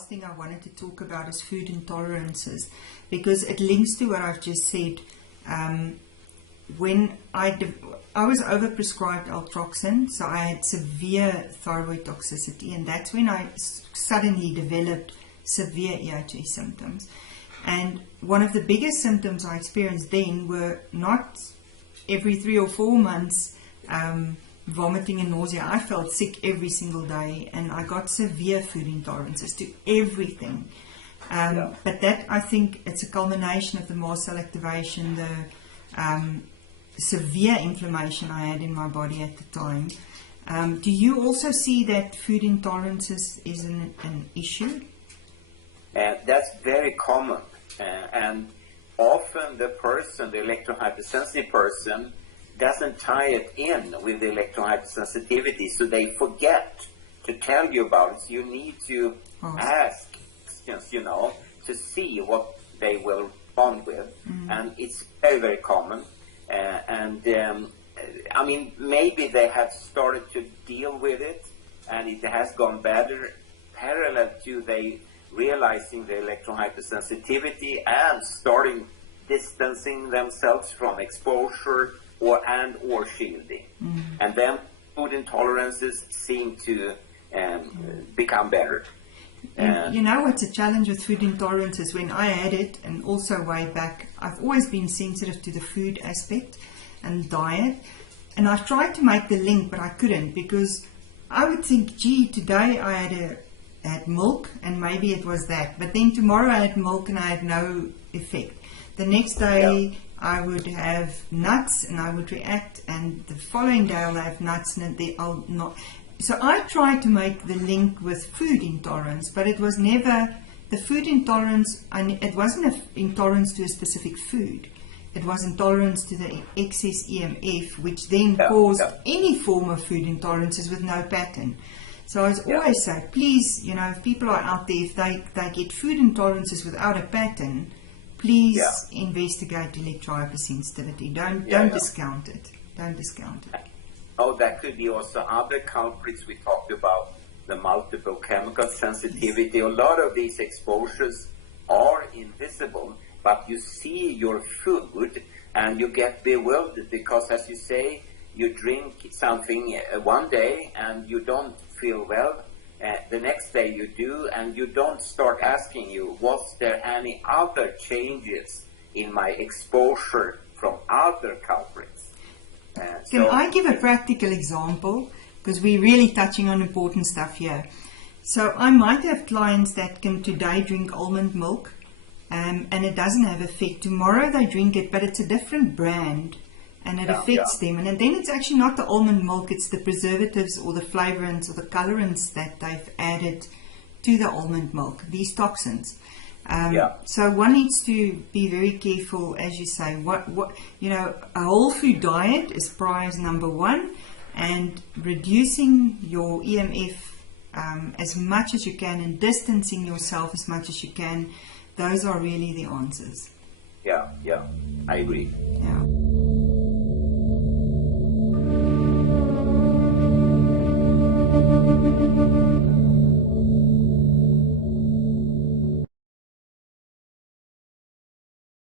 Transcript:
last thing I wanted to talk about is food intolerances, because it links to what I've just said. When I was overprescribed altroxin, so I had severe thyroid toxicity, and that's when I suddenly developed severe EHS symptoms. And one of the biggest symptoms I experienced then were not every 3 or 4 months vomiting and nausea. I felt sick every single day, and I got severe food intolerances to everything. But that, I think, it's a culmination of the mast cell activation, the severe inflammation I had in my body at the time. Do you also see that food intolerances is an issue? That's very common, and often the person, the electrohypersensitive person, doesn't tie it in with the electrohypersensitivity, so they forget to tell you about it. So you need to ask questions, you know, to see what they will respond with. And it's very, very common. I mean, maybe they have started to deal with it, and it has gone better, parallel to they realizing the electrohypersensitivity and starting distancing themselves from exposure or shielding. And then food intolerances seem to become better. You know what's a challenge with food intolerances? When I had it, and also way back, I've always been sensitive to the food aspect and diet, and I tried to make the link, but I couldn't, because I would think, gee, today I had milk and maybe it was that, but then tomorrow I had milk and I had no effect. The next day I would have nuts and I would react, and the following day I'll have nuts and I'll not. So I tried to make the link with food intolerance, but it was never the food intolerance. It wasn't an intolerance to a specific food. It was intolerance to the excess EMF, which then caused any form of food intolerances with no pattern. So I always say, please, you know, if people are out there, if they get food intolerances without a pattern, please investigate electrohypersensitivity. Don't discount it. Don't discount it. Oh, that could be also other culprits. We talked about the multiple chemical sensitivity. A lot of these exposures are invisible, but you see your food and you get bewildered because, as you say, you drink something one day and you don't feel well. The next day you do, and you don't start asking you, was there any other changes in my exposure from other culprits? Can I give a practical example? Because we're really touching on important stuff here. So I might have clients that can today drink almond milk, and it doesn't have effect. Tomorrow they drink it, but it's a different brand, and it affects them. And then it's actually not the almond milk, it's the preservatives or the flavorants or the colorants that they've added to the almond milk, these toxins. So one needs to be very careful, as you say. What you know, a whole food diet is prize number one, and reducing your EMF as much as you can and distancing yourself as much as you can. Those are really the answers. I agree. Yeah.